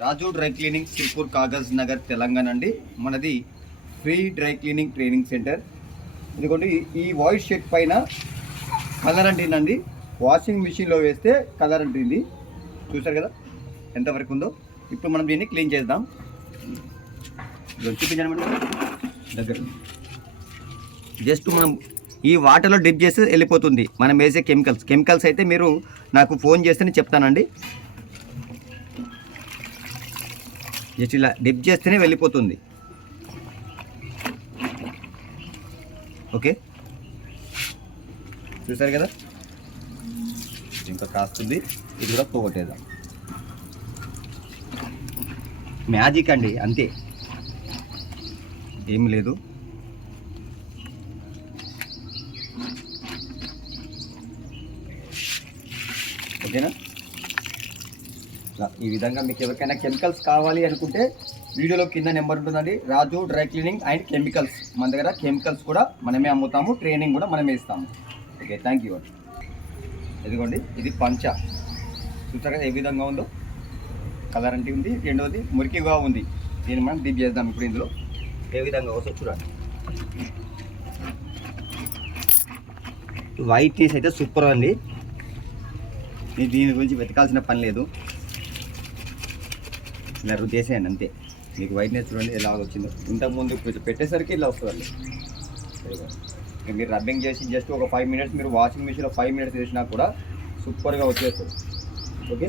రాజు dry cleaning Sirpur Kagaz Nagar Telangana అండి. మనది free dry cleaning training centre. ఎందుకంటే ఈ- వాయిస్ షర్ట్ పైన కలర్ అంటిందండి వాషింగ్ మిషన్లో వేస్తే కలర్ అంటింది. చూసారు కదా ఎంతవరకు ఉందో. ఇప్పుడు మనం దీన్ని క్లీన్ చేద్దాం. ఇదిగో చూపించండి దగ్గర. జస్ట్ మనం ఈ వాటర్లో డిప్ చేస్తే వెళ్ళిపోతుంది. మనం వేసే కెమికల్స్. కెమికల్స్ అయితే మీరు నాకు ఫోన్ చేస్తేనే చెప్తానండి. జస్ట్ ఇలా డిప్ చేస్తేనే వెళ్ళిపోతుంది. ఓకే? చూసారు కదా? ఇంకా కాస్తుంది. ఇది కూడా పోగొట్టేద్దాం. మ్యాజిక్ అండి అంతే. ఏం లేదు. ఓకేనా? ఇలా ఈ విధంగా మీకు ఎవరికైనా కెమికల్స్ కావాలి అనుకుంటే వీడియోలో కింద నెంబర్ ఉంటుందండి. Raju dry cleaning and chemicals మన దగ్గర కెమికల్స్ కూడా మనమే అమ్ముతాము ట్రైనింగ్ కూడా మనమే ఇస్తాము. ఓకే థ్యాంక్ యూ ఇదిగోండి ఇది పంచ. చూసారా ఏ విధంగా ఉందో? కలర్ అంటే ఉంది రెండవది మురికిగా ఉంది. దీన్ని మనం డీప్ చేద్దాం ఇప్పుడు ఇందులో. ఏ విధంగా వస్తుంది చూడండి. వైట్ టీస్ అయితే సూపర్ అండి. దీని గురించి వెతకాల్సిన పని లేదు. ఇలా రుద్దేసేయండి అంతే. మీకు వైట్నెస్ చూడండి ఎలా వచ్చిందో. ఇంతకుముందు కొంచెం పెట్టేసరికి ఇలా వస్తుంది మీరు రబ్బింగ్ చేసి జస్ట్ ఒక ఫైవ్ మినిట్స్ మీరు వాషింగ్ మిషన్లో ఫైవ్ మినిట్స్ వేసినా కూడా సూపర్గా వచ్చేస్తుంది. ఓకే?